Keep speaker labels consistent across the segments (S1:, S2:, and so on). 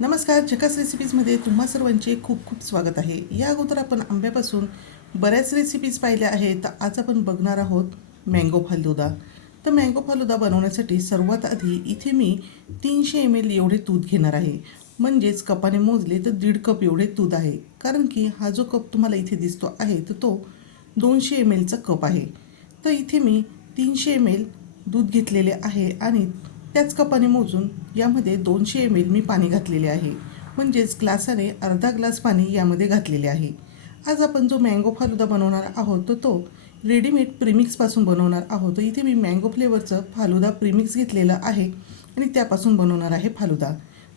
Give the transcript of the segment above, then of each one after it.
S1: नमस्कार जकास रेसिपीजमध्ये तुम्हा सर्वांचे खूप खूप स्वागत आहे. या अगोदर आपण आंब्यापासून बऱ्याच रेसिपीज पाहिल्या आहेत. तर आज आपण बघणार आहोत मँगो फालुदा. तर मँगो फालुदा बनवण्यासाठी सर्वात आधी इथे मी तीनशे एम एल एवढे दूध घेणार आहे. म्हणजेच कपाने मोजले तर दीड कप एवढे दूध आहे. कारण की हा जो कप तुम्हाला इथे दिसतो आहे तर तो दोनशे एम एलचा कप आहे. तर इथे मी तीनशे एम एल दूध घेतलेले आहे आणि त्याच कपाने मोजून यामध्ये दोनशे एम एल मी पाणी घातलेले आहे. म्हणजेच ग्लासाने अर्धा ग्लास पाणी यामध्ये घातलेले आहे. आज आपण जो मँगो फालुदा बनवणार आहोत तर तो रेडीमेड प्रीमिक्सपासून बनवणार आहोत. तर इथे मी मँगो फ्लेवरचं फालुदा प्रीमिक्स घेतलेलं आहे आणि त्यापासून बनवणार आहे फालुदा.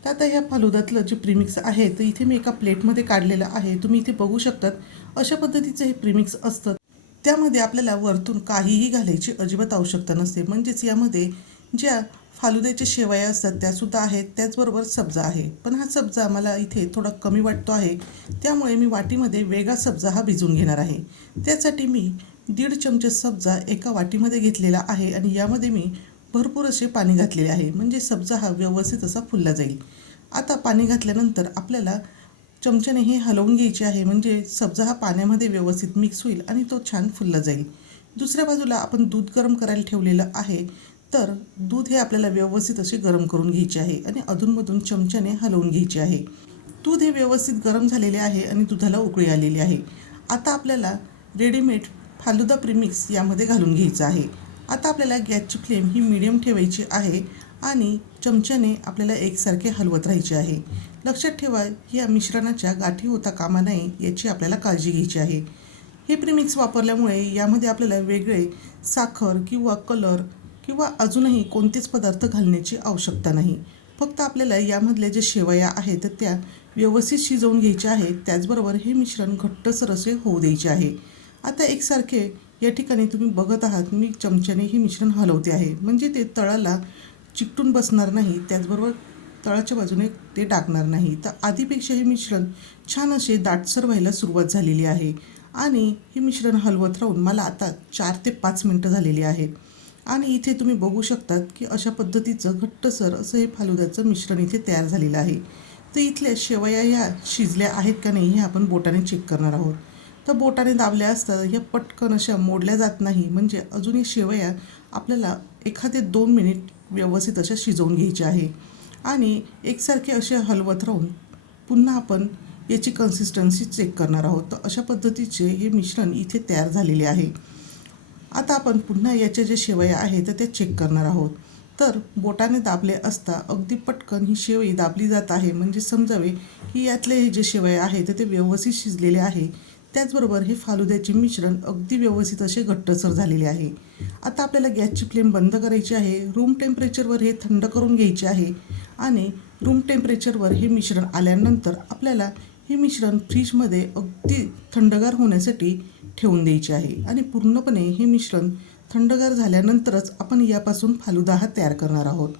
S1: तर आता ह्या फालुदातलं जे प्रीमिक्स आहे तर इथे मी एका प्लेटमध्ये काढलेलं आहे. तुम्ही इथे बघू शकतात अशा पद्धतीचं हे प्रिमिक्स असतं. त्यामध्ये आपल्याला वरतून काहीही घालायची अजिबात आवश्यकता नसते. म्हणजेच यामध्ये ज्या फालुद्याच्या शेवया असतात त्यासुद्धा आहेत. त्याचबरोबर सब्जा आहे. पण हा सब्जा मला इथे थोडा कमी वाटतो आहे. त्यामुळे मी वाटीमध्ये वेगळा सब्जा हा भिजवून घेणार आहे. त्यासाठी मी दीड चमचे सब्जा एका वाटीमध्ये घेतलेला आहे आणि यामध्ये मी भरपूर असे पाणी घातलेले आहे. म्हणजे सब्जा हा व्यवस्थित असा फुलला जाईल. आता पाणी घातल्यानंतर आपल्याला चमच्याने हे हलवून घ्यायचे आहे. म्हणजे सब्जा हा पाण्यामध्ये व्यवस्थित मिक्स होईल आणि तो छान फुलला जाईल. दुसऱ्या बाजूला आपण दूध गरम करायला ठेवलेलं आहे. तर दूध हे आपल्याला व्यवस्थित असे गरम करून घ्यायचे आहे आणि अधूनमधून चमच्याने हलवून घ्यायचे आहे. दूध हे व्यवस्थित गरम झालेले आहे आणि दुधाला उकळी आलेली आहे. आता आपल्याला रेडीमेड फालुदा प्रिमिक्स यामध्ये घालून घ्यायचं आहे. आता आपल्याला गॅसची फ्लेम ही मिडियम ठेवायची आहे आणि चमच्याने आपल्याला एकसारखे हलवत राहायचे आहे. लक्षात ठेवा या मिश्रणाच्या गाठी होता कामा नये याची आपल्याला काळजी घ्यायची आहे. हे प्रीमिक्स वापरल्यामुळे यामध्ये आपल्याला वेगळे साखर किंवा कलर किंवा अजूनही कोणतेच पदार्थ घालण्याची आवश्यकता नाही. फक्त आपल्याला यामधल्या ज्या शेवया आहेत तर त्या व्यवस्थित शिजवून घ्यायच्या आहेत त्याचबरोबर हे मिश्रण घट्टसर असे होऊ द्यायचे आहे. आता एकसारखे या ठिकाणी तुम्ही बघत आहात मी चमच्याने हे मिश्रण हलवते आहे. म्हणजे ते तळाला चिकटून बसणार नाही त्याचबरोबर तळाच्या बाजूने ते टाकणार नाही. तर आधीपेक्षा हे मिश्रण छान असे दाटसर व्हायला सुरुवात झालेली आहे. आणि हे मिश्रण हलवत राहून मला आता चार ते पाच मिनटं झालेली आहेत. आणि इथे तुम्ही बघू शकतात की अशा पद्धतीचं घट्टसर असं हे फालुद्याचं मिश्रण इथे तयार झालेलं आहे. तर इथल्या शेवया ह्या शिजल्या आहेत का नाही हे आपण बोटाने चेक करणार आहोत. तर बोटाने दाबल्या असतात ह्या पटकन अशा मोडल्या जात नाही. म्हणजे अजूनही शेवया आपल्याला एखादे दोन मिनिट व्यवस्थित अशा शिजवून घ्यायच्या आहे. आणि एकसारखे असे हलवत राहून पुन्हा आपण याची कन्सिस्टन्सी चेक करणार आहोत. तर अशा पद्धतीचे हे मिश्रण इथे तयार झालेले आहे. आता आपण पुन्हा याच्या जे शेवया आहेत तर ते चेक करणार आहोत. तर बोटाने दाबले असता अगदी पटकन ही शेवई दाबली जात आहे. म्हणजे समजावे की यातले हे जे शेवया आहेत तर ते व्यवस्थित शिजलेले आहे. त्याचबरोबर हे फालुद्याचे मिश्रण अगदी व्यवस्थित असे घट्टसर झालेले आहे. आता आपल्याला गॅसची फ्लेम बंद करायची आहे. रूम टेम्परेचरवर हे थंड करून घ्यायचे आहे. आणि रूम टेम्परेचरवर हे मिश्रण आल्यानंतर आपल्याला हे मिश्रण फ्रीजमध्ये अगदी थंडगार होण्यासाठी ठेवून द्यायचे आहे. आणि पूर्णपणे हे मिश्रण थंडगार झाल्यानंतरच आपण यापासून फालुदा हा तयार करणार आहोत.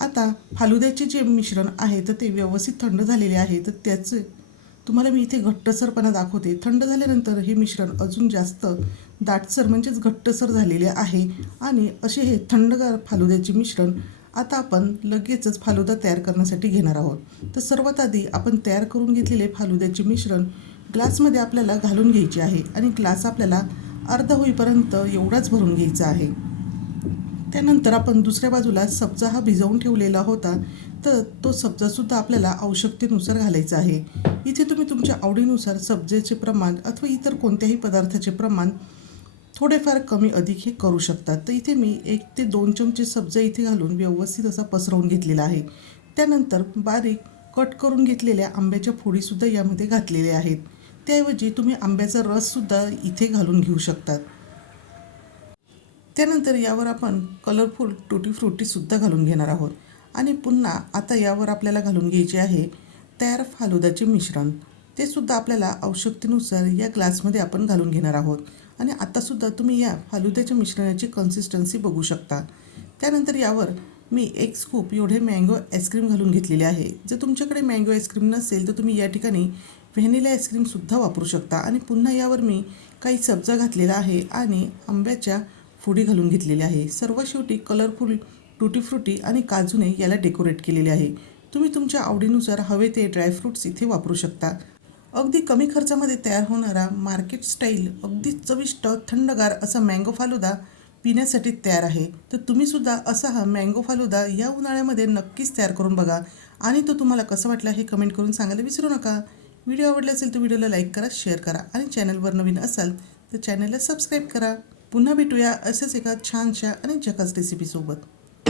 S1: आता फालुद्याचे जे मिश्रण आहे तर ते व्यवस्थित थंड झालेले आहे तर त्याचे तुम्हाला मी इथे घट्टसरपणा दाखवते. थंड झाल्यानंतर हे मिश्रण अजून जास्त दाटसर म्हणजेच घट्टसर झालेले आहे. आणि असे हे थंडगार फालुद्याचे मिश्रण आता आपण लगेचच फालुदा तयार करण्यासाठी घेणार आहोत. तर सर्वात आधी आपण तयार करून घेतलेले फालुद्याचे मिश्रण ग्लासमध्ये आपल्याला घालून घ्यायची आहे आणि ग्लास आपल्याला अर्धा होईपर्यंत एवढाच भरून घ्यायचा आहे. त्यानंतर आपण दुसऱ्या बाजूला सब्जा हा भिजवून ठेवलेला होता तर तो सब्जासुद्धा आपल्याला आवश्यकतेनुसार घालायचा आहे. इथे तुम्ही तुमच्या आवडीनुसार सब्जेचे प्रमाण अथवा इतर कोणत्याही पदार्थाचे प्रमाण थोडेफार कमी अधिक हे करू शकतात तर इथे मी एक ते दोन चमचे सब्जा इथे घालून व्यवस्थित असा पसरवून घेतलेला आहे. त्यानंतर बारीक कट करून घेतलेल्या आंब्याच्या फोडीसुद्धा यामध्ये घातलेल्या आहेत. त्याऐवजी तुम्ही आंब्याचा रससुद्धा इथे घालून घेऊ शकतात. त्यानंतर यावर आपण कलरफुल टुटी फ्रुटीसुद्धा घालून घेणार आहोत. आणि पुन्हा आता यावर आपल्याला घालून घ्यायचे आहे तयार फालुदाचे मिश्रण. ते सुद्धा आपल्याला आवश्यकतेनुसार या ग्लासमध्ये आपण घालून घेणार आहोत. आणि आतासुद्धा तुम्ही या फालुद्याच्या मिश्रणाची कन्सिस्टन्सी बघू शकता. त्यानंतर यावर मी एक स्कूप एवढे मँगो आईस्क्रीम घालून घेतलेले आहे. जर तुमच्याकडे मँगो आईस्क्रीम नसेल तर तुम्ही या ठिकाणी व्हॅनिला आईस्क्रीमसुद्धा वापरू शकता. आणि पुन्हा यावर मी काही सब्जा घातलेला आहे आणि आंब्याच्या फोडी घालून घेतलेली आहे. सर्व शेवटी कलरफुल टुटी फ्रुटी आणि काजूने याला डेकोरेट केलेले आहे. तुम्ही तुमच्या आवडीनुसार हवे ते ड्रायफ्रूट्स इथे वापरू शकता. अगदी कमी खर्चामध्ये तयार होणारा मार्केट स्टाईल अगदी चविष्ट थंडगार असा मँगो फालुदा पिण्यासाठी तयार आहे. तर तुम्हीसुद्धा असा हा मँगो फालुदा या उन्हाळ्यामध्ये नक्कीच तयार करून बघा. आणि तो तुम्हाला कसं वाटला हे कमेंट करून सांगायला विसरू नका. व्हिडिओ आवडला असेल तर व्हिडिओला लाईक करा शेअर करा आणि चॅनलवर नवीन असाल तर चॅनलला सबस्क्राईब करा. पुन्हा भेटूया असंच एका छानशा आणि झकास रेसिपीसोबत